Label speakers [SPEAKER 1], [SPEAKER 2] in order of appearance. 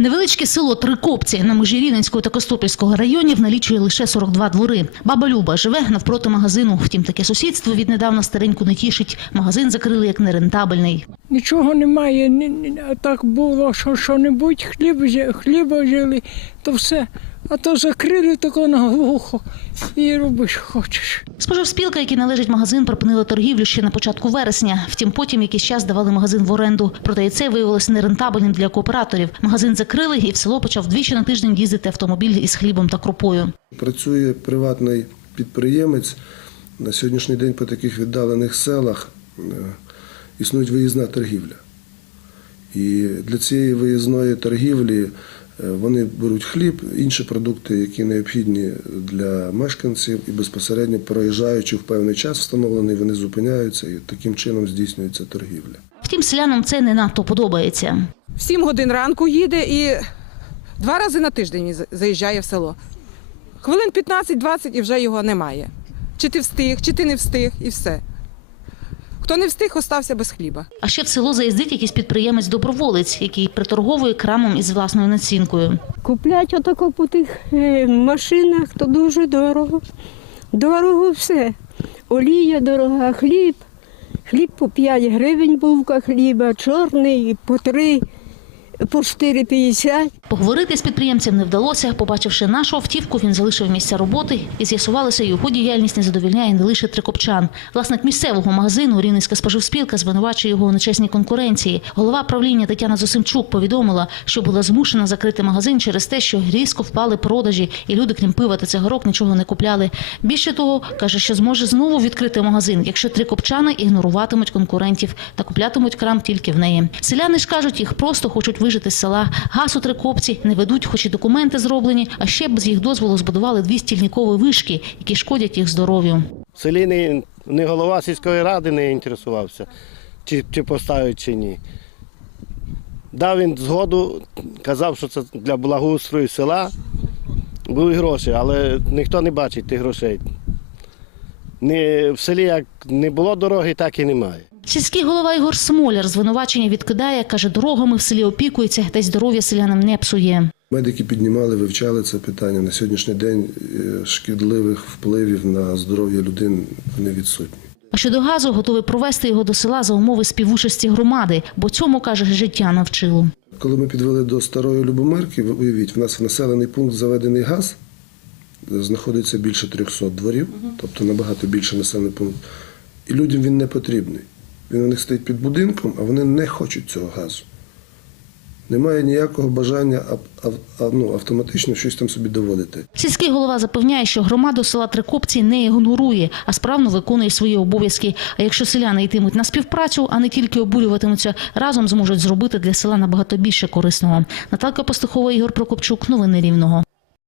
[SPEAKER 1] Невеличке село Трикопці на межі Рівненського та Костопільського районів налічує лише 42 двори. Баба Люба живе навпроти магазину. Втім, таке сусідство віднедавна стареньку не тішить. Магазин закрили як нерентабельний.
[SPEAKER 2] Нічого немає, так було, що що-небудь, хліб, жи- хліба жили, то все. А то закрили тако наглухо і роби, що хочеш.
[SPEAKER 1] Споживспілка, який належить магазин, припинила торгівлю ще на початку вересня. Втім, потім якийсь час давали магазин в оренду. Проте і це виявилося нерентабельним для кооператорів. Магазин закрили, і в село почав двічі на тиждень їздити автомобіль із хлібом та крупою.
[SPEAKER 3] Працює приватний підприємець. На сьогоднішній день по таких віддалених селах е, існує виїзна торгівля. І для цієї виїзної торгівлі вони беруть хліб, інші продукти, які необхідні для мешканців, і безпосередньо проїжджаючи в певний час встановлений, вони зупиняються і таким чином здійснюється торгівля.
[SPEAKER 1] Втім, селянам це не надто подобається.
[SPEAKER 4] В 7 годин ранку їде і два рази на тиждень він заїжджає в село. Хвилин 15-20 і вже його немає. Чи ти встиг, чи ти не встиг, і все. Хто не встиг, остався без хліба.
[SPEAKER 1] А ще в село заїздить якийсь підприємець-доброволець, який приторговує крамом із власною націнкою.
[SPEAKER 5] Куплять отако по тих е, машинах, то дуже дорого. Дорого все. Олія дорога, хліб. Хліб по 5 гривень булка хліба, чорний по 3, по 4,50.
[SPEAKER 1] Поговорити з підприємцем не вдалося. Побачивши нашу автівку, він залишив місця роботи і з'ясувалося, його діяльність не задовільняє не лише трикопчан. Власник місцевого магазину Рівненська споживспілка звинувачує його у нечесній конкуренції. Голова правління Тетяна Зосимчук повідомила, що була змушена закрити магазин через те, що різко впали продажі, і люди, крім пива та цигарок, нічого не купляли. Більше того, каже, що зможе знову відкрити магазин, якщо трикопчани ігноруватимуть конкурентів та куплятимуть крам тільки в неї. Селяни ж кажуть, їх просто хочуть вижити з села. Газ у трикопці не ведуть, хоч і документи зроблені, а ще без їх дозволу збудували дві стільникові вишки, які шкодять їх здоров'ю.
[SPEAKER 6] В селі не, не голова сільської ради не інтересувався, чи, чи поставить, чи ні. Дав він згоду, казав, що це для благоустрою села. Були гроші, але ніхто не бачить тих грошей. Не, в селі як не було дороги, так і немає.
[SPEAKER 1] Сільський голова Ігор Смоляр звинувачення відкидає, каже, дорогами в селі опікується, та й здоров'я селянам не псує.
[SPEAKER 3] Медики піднімали, вивчали це питання. На сьогоднішній день е, шкідливих впливів на здоров'я людини не відсутні.
[SPEAKER 1] А щодо газу, готовий провести його до села за умови співучасті громади, бо цьому, каже, життя навчило.
[SPEAKER 3] Коли ми підвели до старої Любомирки, уявіть, в нас в населений пункт заведений газ, знаходиться більше 300 дворів, тобто набагато більше населений пункт. І людям він не потрібний. Він у них стоїть під будинком, а вони не хочуть цього газу. Немає ніякого бажання ну, автоматично щось там собі доводити.
[SPEAKER 1] Сільський голова запевняє, що громаду села Трикопці не ігнорує, а справно виконує свої обов'язки. А якщо селяни йтимуть на співпрацю, а не тільки обурюватимуться, разом зможуть зробити для села набагато більше корисного. Наталка Пастухова, Ігор Прокопчук. Новини Рівного.